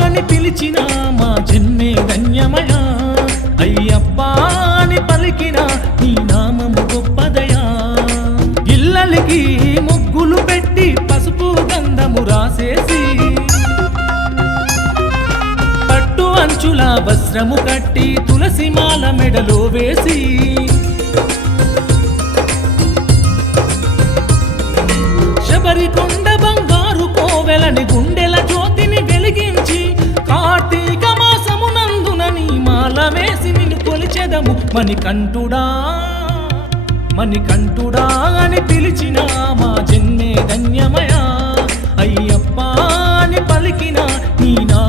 అని పిలిచిన మా జన్మే ధన్యమయా అయ్యప్పా అని పలికిన నీ నామము గొప్పదయా ఇల్లలికి ముగ్గులు పెట్టి పసుపు గంధము రాసేసి పట్టు అంచుల వస్త్రము కట్టి తులసి మాల మెడలో వేసి శబరికొండ బంగారు కోవెలని గుండెల జ్యోతిని వెలిగించి కార్తీక మాసమునందున నీ మాల వేసి నిన్ను కొలిచెదము మణికంఠుడా మణికంఠుడా అని పిలిచిన మా జన్మే ధన్యమయా అయ్యప్పా అని పలికిన నీ నా